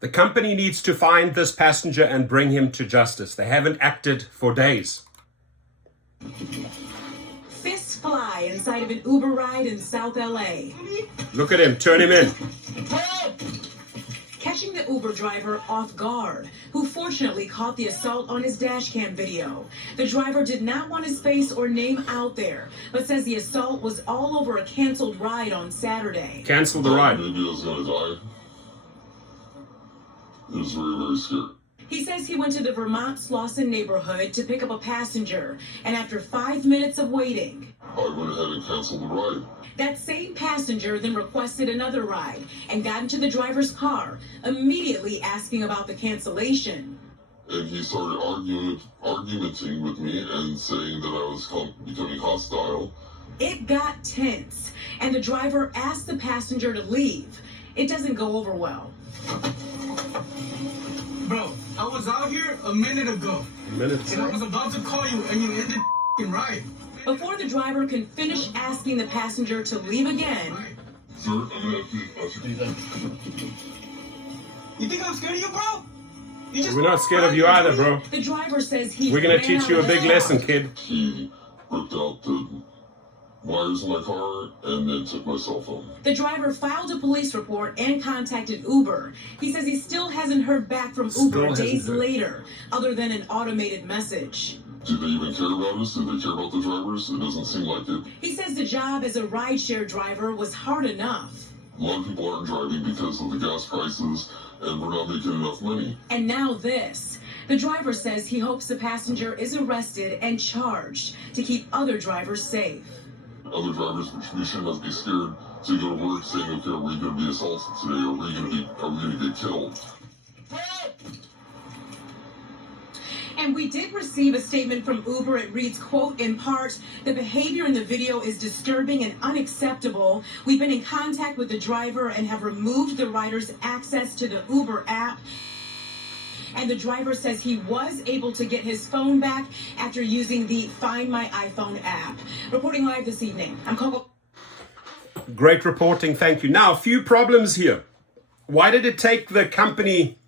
The company needs to find this passenger and bring him to justice. They haven't acted for days. Fists fly inside of an Uber ride in South LA. Look at him, turn him in. Catching the Uber driver off guard, who fortunately caught the assault on his dash cam video. The driver did not want his face or name out there, but says the assault was all over a canceled ride on Saturday. Cancel the ride. Maybe I was gonna die. It was very, very scary. He says he went to the Vermont Slauson neighborhood to pick up a passenger, and after 5 minutes of waiting, I went ahead and canceled the ride. that same passenger then requested another ride and got into the driver's car, immediately asking about the cancellation. And he started argumenting with me and saying that I was becoming hostile. It got tense, and the driver asked the passenger to leave. It doesn't go over well. Bro, I was out here a minute ago. And I was about to call you and you ended the ride. Before the driver can finish asking the passenger to leave again, Sir, I'm gonna have to You think I'm scared of you, bro? We're not scared of you either, bro. the driver says he We're gonna ran teach out you a of the big car. lesson, kid. He ripped out the wires in my car and then took my cell phone. The driver filed a police report and contacted Uber. He says he still hasn't heard back from Uber days later, other than an automated message. Do they even care about us? Do they care about the drivers? It doesn't seem like it. He says the job as a rideshare driver was hard enough. A lot of people aren't driving because of the gas prices and we're not making enough money. And now this. The driver says he hopes the passenger is arrested and charged to keep other drivers safe. Other drivers, we shouldn't be scared to go to work saying, okay, are we going to be assaulted today? Are we going to get killed? And we did receive a statement from Uber. It reads, quote, in part, the behavior in the video is disturbing and unacceptable. We've been in contact with the driver and have removed the rider's access to the Uber app. And the driver says he was able to get his phone back after using the Find My iPhone app. Reporting live this evening, I'm Coco. Great reporting, thank you. Now, a few problems here. Why did it take the company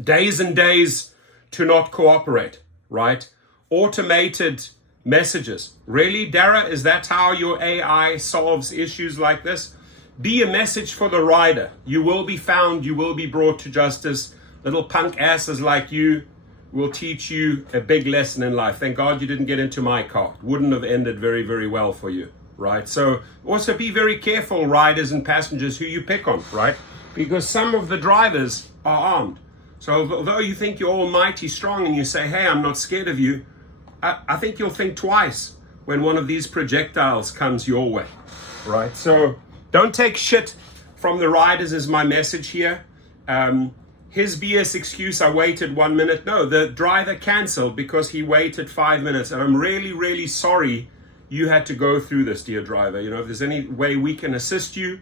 days and days to not cooperate, right? Automated messages. Really, Dara, is that how your AI solves issues like this? Be a message for the rider. You will be found, you will be brought to justice. Little punk asses like you will teach you a big lesson in life. Thank God you didn't get into my car. It wouldn't have ended very, very well for you, right? So also be very careful, riders and passengers, who you pick on, right? Because some of the drivers are armed. So although you think you're almighty strong and you say, hey, I'm not scared of you, I think you'll think twice when one of these projectiles comes your way, right? So don't take shit from the riders is my message here. His BS excuse, I waited 1 minute. No, the driver canceled because he waited 5 minutes. And I'm really, really sorry you had to go through this, dear driver. You know, if there's any way we can assist you,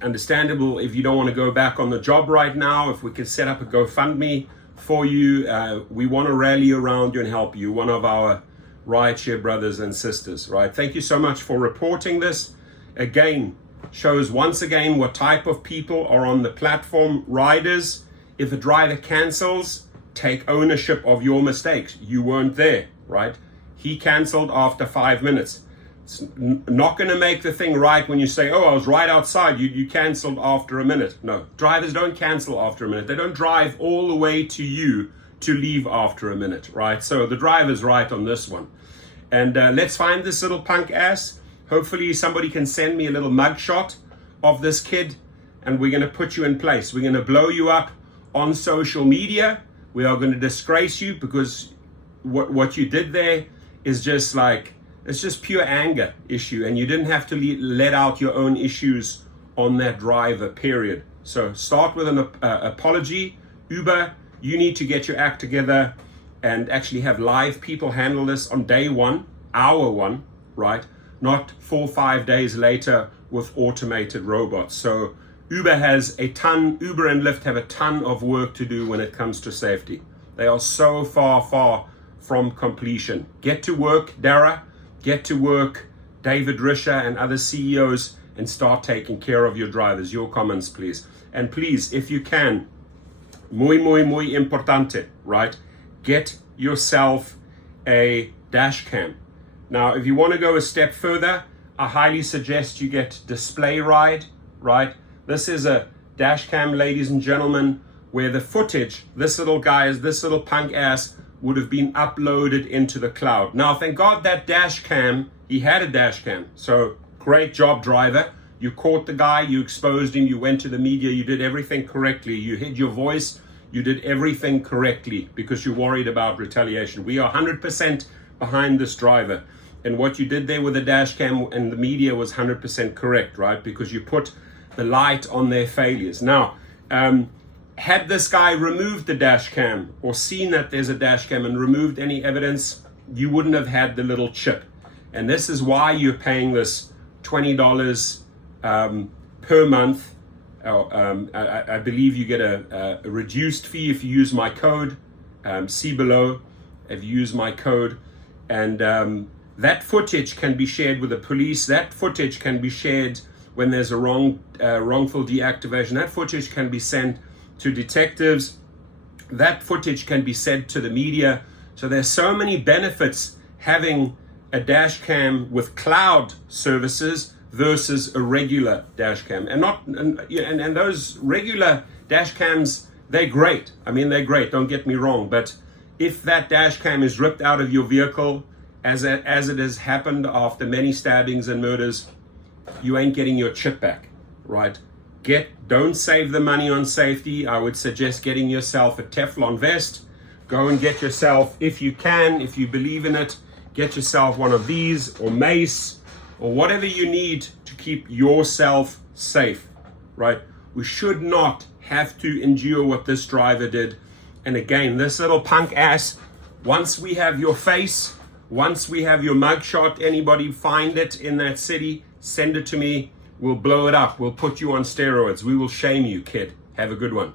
understandable if you don't want to go back on the job right now. If we can set up a GoFundMe for you, we want to rally around you and help you. One of our rideshare brothers and sisters, right? Thank you so much for reporting this. Again, shows once again what type of people are on the platform. Riders, if a driver cancels, take ownership of your mistakes. You weren't there, right? He canceled after 5 minutes. It's not going to make the thing right when you say, oh, I was right outside. You canceled after a minute. No, drivers don't cancel after a minute. They don't drive all the way to you to leave after a minute, right? So the driver's right on this one. And let's find this little punk ass. Hopefully somebody can send me a little mugshot of this kid and we're going to put you in place. We're going to blow you up on social media. We are going to disgrace you because what you did there is just like, it's just pure anger issue, and you didn't have to let out your own issues on that driver, period. So start with an apology. Uber, you need to get your act together and actually have live people handle this on day one, hour one, right? Not 4 or 5 days later with automated robots. So Uber and Lyft have a ton of work to do when it comes to safety. They are so far from completion. Get to work, Dara. Get to work, David Risher and other CEOs. and start taking care of your drivers. Your comments, please. And please, if you can, muy importante, right? Get yourself a dash cam. Now, if you want to go a step further, I highly suggest you get DisplayRide, right? This is a dash cam, ladies and gentlemen, where the footage, this little punk ass would have been uploaded into the cloud. Now, thank God that dash cam, he had a dash cam. So great job, driver. You caught the guy, you exposed him, you went to the media, you did everything correctly. You hid your voice, you did everything correctly because you're worried about retaliation. We are 100% behind this driver. And what you did there with the dash cam and the media was 100% correct, right? Because you put the light on their failures. Now, had this guy removed the dash cam or seen that there's a dash cam and removed any evidence, you wouldn't have had the little chip. And this is why you're paying this $20 per month. I believe you get a reduced fee if you use my code. See below if you use my code. And that footage can be shared with the police. That footage can be shared when there's a wrongful deactivation. That footage can be sent to detectives. That footage can be sent to the media. So there's so many benefits having a dash cam with cloud services versus a regular dash cam. And those regular dash cams, they're great. I mean, they're great, don't get me wrong. But if that dash cam is ripped out of your vehicle, as it has happened after many stabbings and murders, you ain't getting your chip back, right? Don't save the money on safety. I would suggest getting yourself a Teflon vest. Go and get yourself, if you can, if you believe in it, get yourself one of these or mace or whatever you need to keep yourself safe, right? We should not have to endure what this driver did. And again, this little punk ass, once we have your face, once we have your mugshot, anybody find it in that city, send it to me. We'll blow it up. We'll put you on steroids. We will shame you, kid. Have a good one.